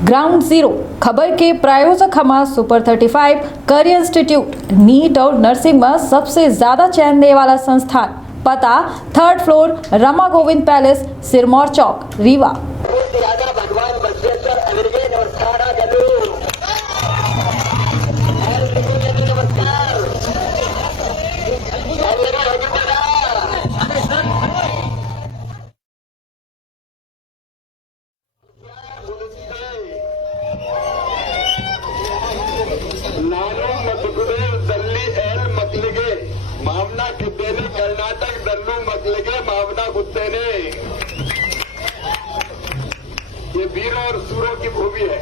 Ground zero खबर के प्रायोजक हमारा सुपर 35 करियर इंस्टीट्यूट नीट और नर्सिंग में सबसे ज्यादा चयन देने वाला संस्थान। पता 3rd floor Rama Govind palace, Sirmaur Chowk, Rewa. भगवान बसवेश्वर अग्रगे नमस्कार ನಾನು ಮತಗುಡೆ ದಲ್ಲಿ ಎಲ್ ಮಕ್ಕಳಿಗೆ ಮಾವನ ಕಿದ್ದೇನೆ कर्नाटक दल्लू मकलिगे मावना गुत्तेने। ये वीरों और सूरों की भूमि है।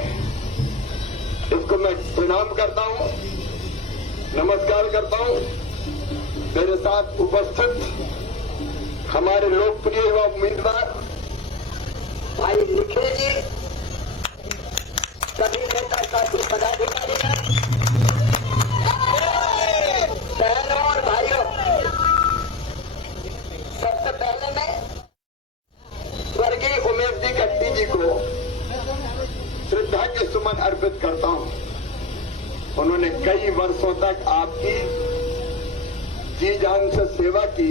इसको मैं प्रणाम करता हूं, नमस्कार करता हूं। मेरे साथ उपस्थित हमारे लोकप्रिय युवा उम्मीदवार भाई निखिल जी, सभी नेता साथी पदाधिकारी, बहनों और भाइयों, सबसे पहले मैं स्वर्गीय उमेश जी खट्टी जी को श्रद्धा के सुमन अर्पित करता हूं। उन्होंने कई वर्षों तक आपकी जी जान से सेवा की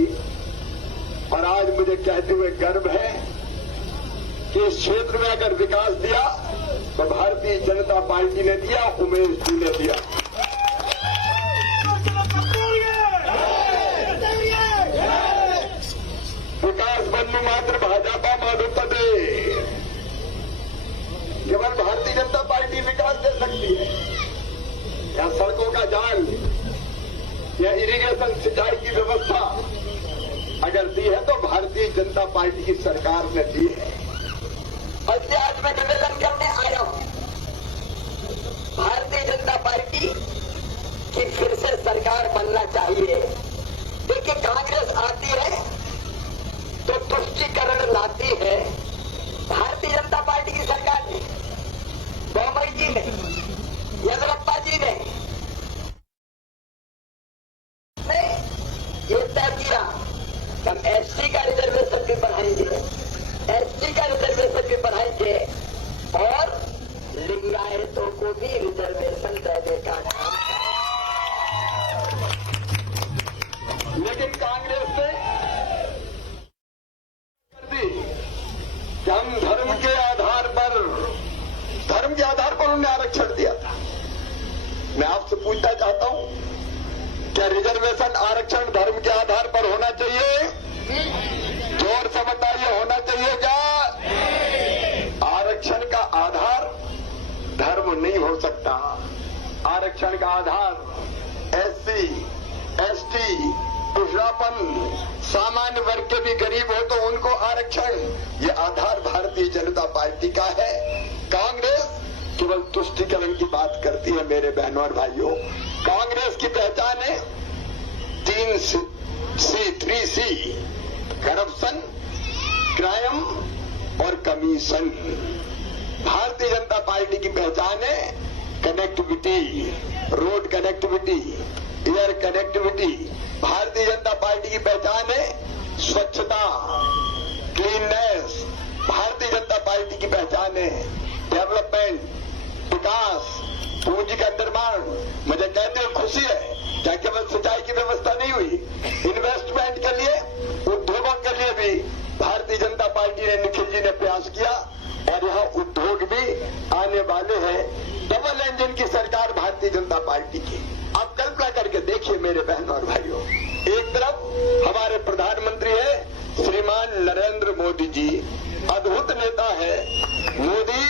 और आज मुझे कहते हुए गर्व है कि इस क्षेत्र में अगर विकास दिया तो भारतीय जनता पार्टी ने दिया, उमेश जी ने दिया। विकास बंधु मात्र भाजपा माधुपदे, केवल भारतीय जनता पार्टी विकास दे सकती है। या सड़कों का जाल या इरिगेशन सिंचाई की व्यवस्था अगर दी है तो भारतीय जनता पार्टी की सरकार ने दी है। और आज मैं निवेदन करने आया हूं, भारतीय जनता पार्टी की फिर से सरकार बनना चाहिए। देखिए, कांग्रेस आती है तो तुष्टीकरण लाती है। भारतीय जनता पार्टी की सरकार ने, बोमई जी ने, येदियुरप्पा जी ने ये तय किया कि हम एसटी का रिजर्वेशन भी बढ़ाएंगे, एसटी का रिजर्वेशन भी बढ़ाएंगे और लिंगायतों को भी रिजर्वेशन देने का काम। लेकिन कांग्रेस ने हम धर्म के आधार पर उन्हें आरक्षण दिया था। मैं आपसे पूछना चाहता हूं, क्या रिजर्वेशन आरक्षण धर्म के आधार पर होना चाहिए? जोर से बताइए, होना चाहिए क्या? आरक्षण का आधार धर्म नहीं हो सकता। आरक्षण का आधार एससी, एसटी, पिछड़ापन, सामान्य वर्ग के भी गरीब हो तो उनको आरक्षण, ये आधार भारतीय जनता पार्टी का है। कांग्रेस केवल तुष्टीकरण की बात करती है। मेरे बहनों और भाइयों, कांग्रेस की पहचान है 3C, करप्शन, क्राइम और कमीशन। भारतीय जनता पार्टी की पहचान है connectivity, road connectivity, air connectivity. Bharatiya Janata party की पहचान है स्वच्छता, क्लीननेस। भारतीय जनता पार्टी की पहचान है डेवलपमेंट, विकास, पूंजी का निर्माण। मुझे कहते हुए खुशी है, क्या केवल सिंचाई की व्यवस्था नहीं हुई, इन्वेस्टमेंट के लिए, उद्योगों के लिए भी भारतीय जनता पार्टी ने, निखिल जी ने प्रयास किया और यहाँ उद्योग भी आने वाले हैं। डबल इंजन की सरकार भारतीय जनता पार्टी की। आप कल्पना करके देखिए मेरे बहनों और भाइयों, एक तरफ हमारे प्रधानमंत्री है श्रीमान नरेंद्र मोदी जी, अद्भुत नेता है। मोदी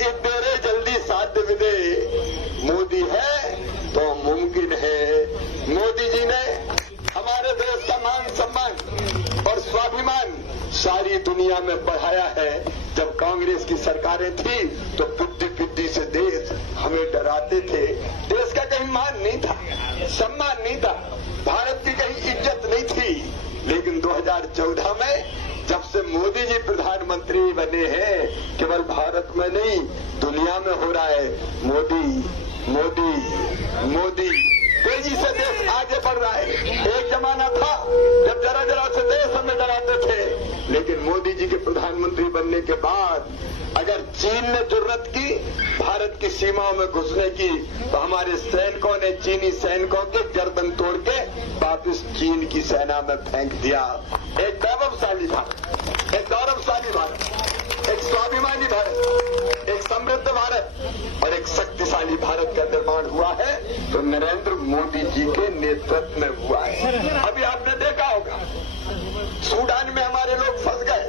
इतने जल्दी साध्य विदे, मोदी है तो मुमकिन है। मोदी जी ने हमारे देश का मान सम्मान और स्वाभिमान सारी दुनिया में बढ़ाया है। जब कांग्रेस की सरकारें थी तो पिद्दी से देश हमें डराते थे। देश का कहीं मान नहीं था, सम्मान नहीं था, भारत की कहीं इज्जत नहीं थी। लेकिन 2014 में जब से मोदी जी प्रधानमंत्री बने हैं, केवल भारत में नहीं दुनिया में हो रहा है मोदी तेजी से देश आगे बढ़ रहा है। एक जमाना था जब जरा से देश हमें डराते थे, लेकिन मोदी जी के प्रधानमंत्री बनने के बाद अगर चीन ने जुर्रत की भारत की सीमाओं में घुसने की, तो हमारे सैनिकों ने चीनी सैनिकों के गर्दन तोड़ के वापिस चीन की सेना में फेंक दिया। एक वैभवशाली भारत, एक गौरवशाली भारत, एक स्वाभिमानी भारत, एक समृद्ध भारत और एक शक्तिशाली भारत का निर्माण हुआ है तो नरेंद्र मोदी जी के नेतृत्व में हुआ है। अभी आपने देखा होगा सूडान में हमारे लोग फंस गए,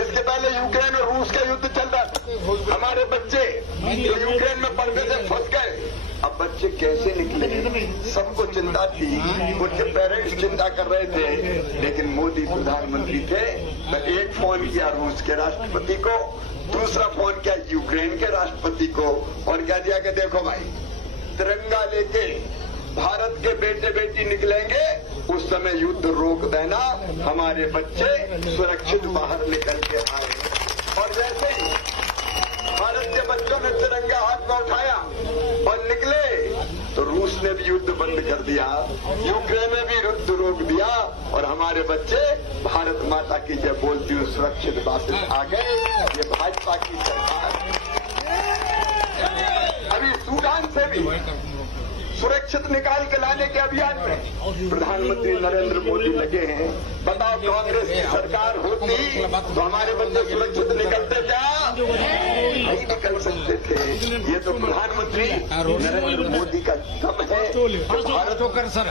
इसके पहले यूक्रेन और रूस का युद्ध चल रहा था, हमारे बच्चे जो यूक्रेन में पड़ने से फंस गए। अब बच्चे कैसे निकले, सबको चिंता थी, उनके पेरेंट्स चिंता कर रहे थे, लेकिन मोदी प्रधानमंत्री थे तो एक फोन किया रूस के राष्ट्रपति को, दूसरा फोन किया यूक्रेन के राष्ट्रपति को और कह दिया कि देखो भाई, तिरंगा लेके भारत के बेटे बेटी निकलेंगे उस समय युद्ध रोक देना, हमारे बच्चे सुरक्षित बाहर निकल के आए। और जैसे ही भारत के बच्चों ने तिरंगा हाथ में उठाया और निकले तो रूस ने भी युद्ध बंद कर दिया, यूक्रेन ने भी युद्ध रोक दिया और हमारे बच्चे भारत माता की जय बोलती हुई सुरक्षित वापस आ गए। ये भाजपा की सरकार अभी सूडान से भी सुरक्षित निकाल के लाने के अभियान में प्रधानमंत्री नरेंद्र मोदी लगे हैं। बताओ कांग्रेस की सरकार होती तो हमारे बच्चे सुरक्षित निकलते क्या? नहीं निकल सकते थे। ये तो प्रधानमंत्री नरेंद्र मोदी का दम है, तो भारत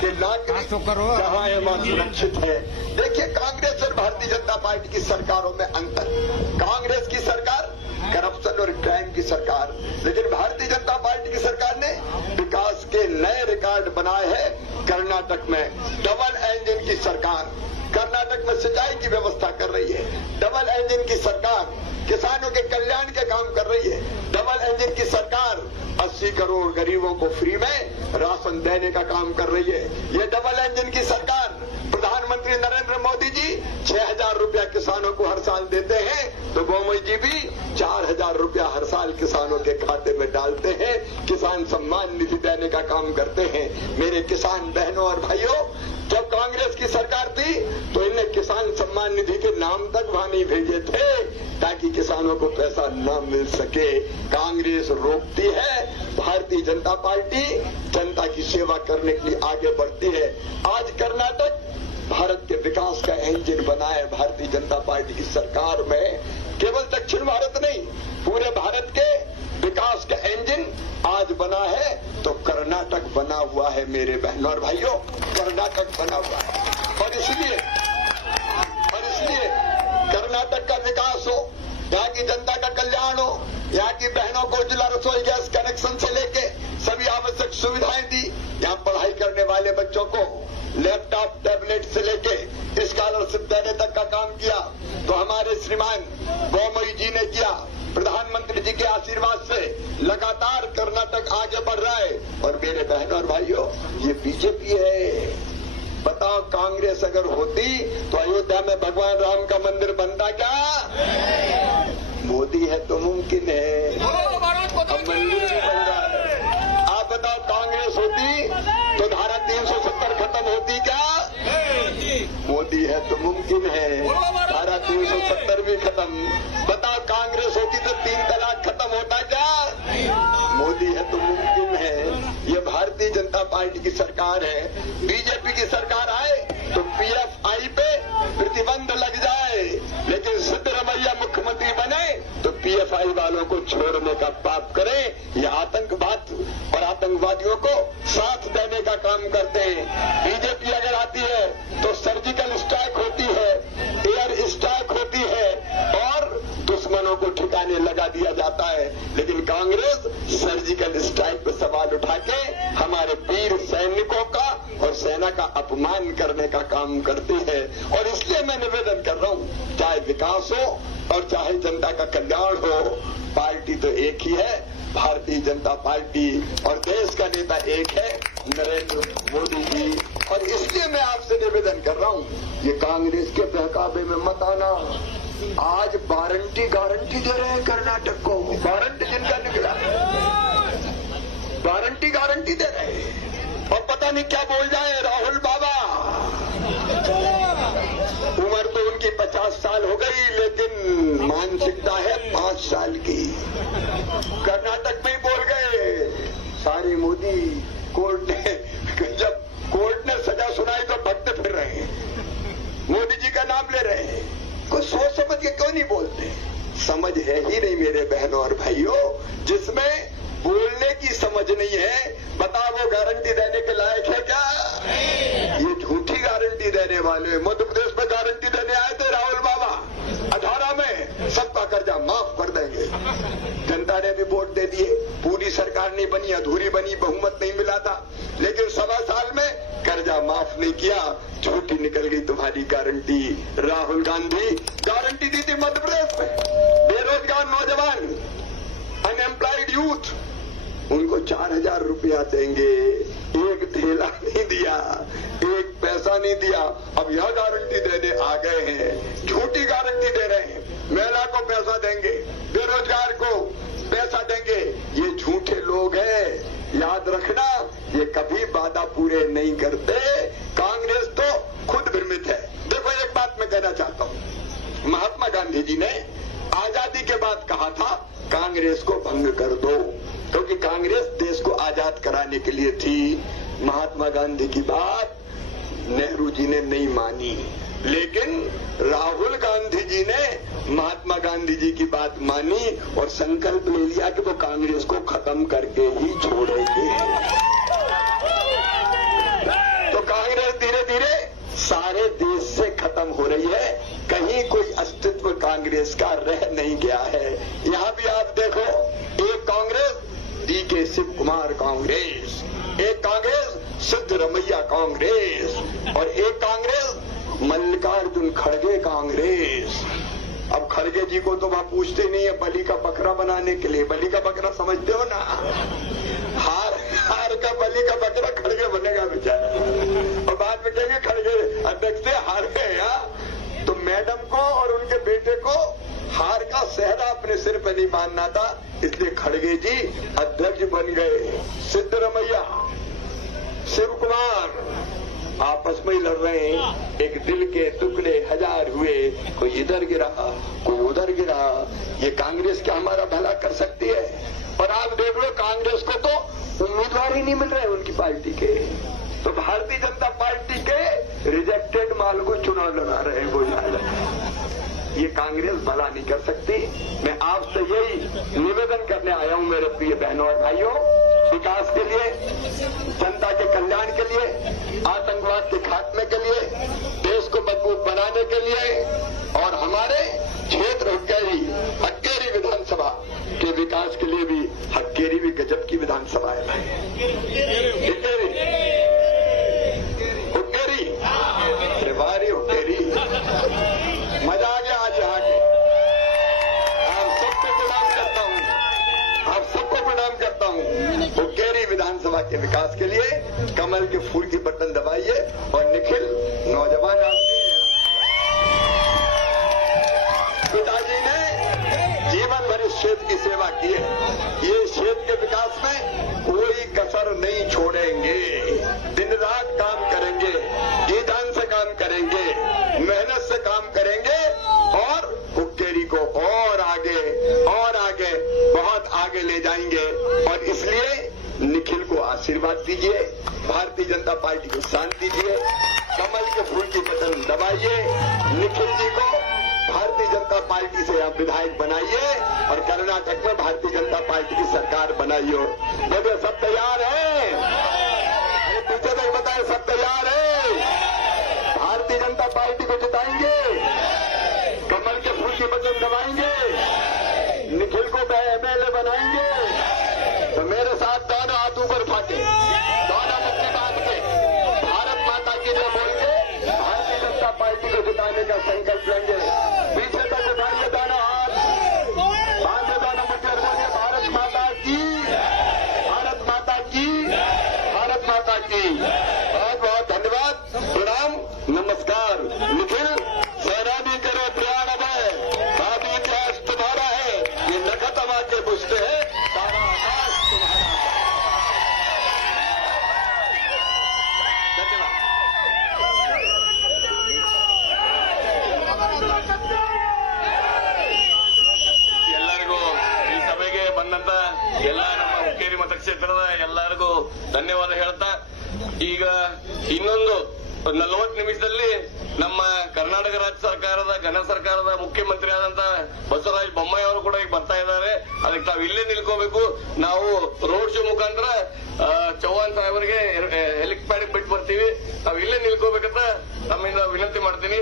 के नागरिक जहाँ है वहाँ सुरक्षित है। देखिए कांग्रेस और भारतीय जनता पार्टी की सरकारों में अंतर। कांग्रेस की सरकार करप्शन और क्राइम की सरकार, लेकिन भारतीय जनता पार्टी की सरकार ने विकास के नए रिकॉर्ड बनाए हैं। कर्नाटक में डबल इंजन की सरकार, कर्नाटक में सिंचाई की व्यवस्था कर रही है। डबल इंजन की सरकार किसानों के कल्याण के काम कर रही है। डबल इंजन की सरकार 80 करोड़ गरीबों को फ्री में राशन देने का काम कर रही है। ये डबल इंजन की सरकार प्रधानमंत्री नरेंद्र मोदी जी 6,000 रुपया किसानों को हर साल देते हैं, तो गोमई जी भी 4,000 रुपया हर साल किसानों के खाते में डालते हैं। किसान सम्मान निधि देने का काम करते हैं। मेरे किसान बहनों और भाइयों, जब कांग्रेस की सरकार थी तो इन्हें किसान सम्मान निधि के नाम तक वहां नहीं भेजे थे ताकि किसानों को पैसा न मिल सके। कांग्रेस रोकती है, भारतीय जनता पार्टी जनता की सेवा करने के लिए आगे बढ़ती है। आज कर्नाटक भारत के विकास का इंजन बना है भारतीय जनता पार्टी की सरकार में। केवल दक्षिण भारत नहीं, पूरे भारत के विकास का इंजन आज बना है तो कर्नाटक बना हुआ है। मेरे बहनों और भाइयों, कर्नाटक बना हुआ है और इसलिए कर्नाटक का विकास हो, यहाँ की जनता का कल्याण हो, यहाँ की बहनों को उज्ज्वला रसोई गैस कनेक्शन से लेके सभी आवश्यक सुविधाएं दी, यहाँ पढ़ाई करने वाले बच्चों को लैपटॉप टैबलेट से लेके स्कॉलरशिप देने तक का काम किया तो हमारे श्रीमान गोमई जी ने किया। प्रधानमंत्री जी के आशीर्वाद से लगातार कर्नाटक आगे बढ़ रहा है। और मेरे बहनों और भाइयों, ये बीजेपी है। बताओ कांग्रेस अगर होती तो अयोध्या में भगवान राम का मंदिर बनता क्या? मोदी है तो मुमकिन है, अब मंदिर नहीं बन रहा है। आप बताओ कांग्रेस होती तो धारा 370 खत्म होती क्या? मोदी है तो मुमकिन है, धारा 370 भी खत्म। बताओ कांग्रेस होती तो 3 तलाक खत्म होता क्या? मोदी है तो मुमकिन है। ये भारतीय जनता पार्टी की सरकार है। बीजेपी की सरकार आए तो पीएफआई पे प्रतिबंध लग जाए, लेकिन सिद्धरमैया मुख्यमंत्री बने तो पीएफआई वालों को छोड़ने का पाप करें। ये आतंकवाद और आतंकवादियों को साथ देने का काम करते हैं। बीजेपी अगर आती है तो सर्जिकल स्ट्राइक होती है, एयर स्ट्राइक होती है और दुश्मनों को ठिकाने लगा दिया जाता है। लेकिन कांग्रेस सर्जिकल स्ट्राइक पर सवाल उठा के हमारे वीर सैनिकों का और सेना का अपमान करने का काम करती है। और इसलिए मैं निवेदन कर रहा हूं, चाहे विकास हो और चाहे जनता का कल्याण हो, पार्टी तो एक ही है, भारतीय जनता पार्टी, और देश का नेता एक है, नरेंद्र मोदी जी। और इसलिए मैं आपसे निवेदन कर रहा हूं, ये कांग्रेस के बहकावे में मत आना। आज वारंटी गारंटी दे रहे हैं कर्नाटक को, वारंटी जिनका निकला वारंटी गारंटी दे रहे हैं और पता नहीं क्या बोल जाए राहुल बाबा। उम्र तो उनकी 50 साल हो गई। गई, लेकिन मानसिकता है 5 साल की। कर्नाटक में ही बोल गए सारी मोदी कोर्ट ने, जब कोर्ट ने सजा सुनाई तो भगते फिर रहे हैं, मोदी जी का नाम ले रहे हैं। कुछ सोच समझ के क्यों नहीं बोलते? समझ है ही नहीं मेरे बहनों और भाइयों। जिसमें बोलने की समझ नहीं है, बताओ वो गारंटी देने के लायक है क्या? ये झूठी गारंटी देने वाले। मध्य प्रदेश में गारंटी देने आए थे राहुल बाबा, 18 में सबका कर्जा माफ कर देंगे। जनता ने भी वोट दे दिए, पूरी सरकार नहीं बनी, अधूरी बनी, बहुमत नहीं मिला था, लेकिन 1.25 साल में कर्जा माफ नहीं किया। झूठी निकल गई तुम्हारी गारंटी। राहुल गांधी गारंटी दी थी मध्य प्रदेश में, बेरोजगार नौजवान, अनएम्प्लॉयड यूथ, उनको 4,000 रुपया देंगे। एक थैला नहीं दिया, एक पैसा नहीं दिया। अब यह गारंटी देने आ गए हैं, झूठी गारंटी दे रहे हैं। महिला को पैसा देंगे, बेरोजगार को पैसा देंगे। ये झूठे लोग हैं, याद रखना। ये कभी वादा पूरे नहीं करते। कांग्रेस तो खुद भ्रमित है। देखो, एक बात मैं कहना चाहता हूं, महात्मा गांधी जी ने आजादी के बाद कहा था कांग्रेस को भंग कर दो, क्योंकि कांग्रेस देश को आजाद कराने के लिए थी। महात्मा गांधी की बात नेहरू जी ने नहीं मानी, लेकिन राहुल गांधी जी ने महात्मा गांधी जी की बात मानी और संकल्प ले लिया कि वो कांग्रेस को खत्म करके ही छोड़ेंगे। तो कांग्रेस धीरे धीरे सारे देश से खत्म हो रही है। कहीं कोई अस्तित्व कांग्रेस का रह नहीं गया है। यहाँ भी आप देखो, एक कांग्रेस डीके शिव कुमार कांग्रेस, एक कांग्रेस सिद्धरमैया कांग्रेस, और एक कांग्रेस मल्लिकार्जुन खड़गे कांग्रेस। अब खड़गे जी को तो वहां पूछते नहीं है बलि का बकरा बनाने के लिए। बलि का बकरा समझते हो ना? हार का बलि का बकरा खड़गे बनेगा बेचारा, और बाद में कहेंगे खड़गे अध्यक्ष से हार गए। तो मैडम को और उनके बेटे को हार का सेहरा अपने सिर पे नहीं मानना था, इसलिए खड़गे जी अध्यक्ष बन गए। सिद्धरमैया, शिव कुमार आपस में ही लड़ रहे हैं। एक दिल के टुकड़े 1000 हुए, कोई इधर गिरा कोई उधर गिरा। ये कांग्रेस क्या हमारा भला कर सकती है? और आप देख लो, कांग्रेस को तो उम्मीदवार ही नहीं मिल रहे उनकी पार्टी के। तो भारतीय जनता पार्टी के रिजेक्टेड माल को चुनाव लड़ा रहे हैं वो। ये कांग्रेस भला नहीं कर सकती। मैं आपसे यही निवेदन करने आया हूं मेरे प्रिय बहनों और भाइयों, विकास के लिए, जनता के कल्याण के लिए, आतंकवाद के खात्मे के लिए, देश को मजबूत बनाने के लिए, और हमारे क्षेत्र हक्केरी विधानसभा के विकास के लिए भी। हक्केरी भी गजब की विधानसभा है। हुक्केरी, हुक्केरी, मजा आ गया आज यहाँ के। आप सबको प्रणाम करता हूँ, आप सबको प्रणाम करता हूँ। हुक्केरी विधानसभा के विकास के लिए कमल के फूल की बटन दबाइए। और निखिल नौजवान आदमी है, पिताजी ने जीवन भर इस क्षेत्र की सेवा की है। ये क्षेत्र के विकास में कोई कसर नहीं छोड़ेंगे। दिन रात काम करेंगे, जी जान से काम करेंगे, मेहनत से काम करेंगे, और हुक्केरी को और आगे बहुत आगे ले जाएंगे। और इसलिए निखिल को आशीर्वाद दीजिए, भारतीय जनता पार्टी को शांति दीजिए, कमल के फूल की बटन दबाइए, निखिल जी को भारतीय जनता पार्टी से आप विधायक बनाइए, और कर्नाटक में भारतीय जनता पार्टी की सरकार बनाइए। बोलिए सब तैयार है? पीछे तक बताए सब तैयार है? भारतीय जनता पार्टी को जिताएंगे, कमल के फूल की बटन दबाएंगे, निखिल को एमएलए बनाएंगे। तो मेरे साथ दोनों हाथ ऊपर उठाते, दोनों मुट्ठी बांध के, भारत माता की जय बोल के भारतीय जनता पार्टी को जिताने का संकल्प लेंगे। पीछे तक उठाइए दोनों हाथ, बांधे दोनों मुट्ठी, बोलिए भारत माता की, भारत माता की, भारत माता की। बहुत बहुत धन्यवाद, प्रणाम, नमस्कार। निखिल सैरानी करो प्रयाण है, भावी इतिहास तुम्हारा है, ये नखत आके पूछते हैं, सारा आकाश तुम्हारा। धन्यवाद। ಕ್ಷೇತ್ರದ ಎಲ್ಲರಿಗೂ ಧನ್ಯವಾದ ಹೇಳ್ತಾ ಈಗ ಇನ್ನೊಂದು 40 ನಿಮಿಷದಲ್ಲಿ ನಮ್ಮ ಕರ್ನಾಟಕ ರಾಜ್ಯ ಸರ್ಕಾರದ ಘನ ಸರ್ಕಾರದ ಮುಖ್ಯಮಂತ್ರಿ ಆದಂತ ಬಸವರಾಜ ಬೊಮ್ಮಾಯಿ ಅವರು ಕೂಡ ಈಗ ಬರ್ತಾ ಇದ್ದಾರೆ. ಅದಕ್ಕೆ ತಾವು ಇಲ್ಲೇ ನಿಲ್ಕೋಬೇಕು. ನಾವು ರೋಡ್ ಶೋ ಮುಖಾಂತರ ಚೌಹಾಣ್ ಸಾಹೇಬರಿಗೆ ಹೆಲಿಪ್ಯಾಡ್ ಬಿಟ್ಟು ಬರ್ತೀವಿ. ತಾವು ಇಲ್ಲೇ ನಿಲ್ಕೋಬೇಕಂತ ನಮ್ಮಿಂದ ವಿನಂತಿ ಮಾಡ್ತೀನಿ.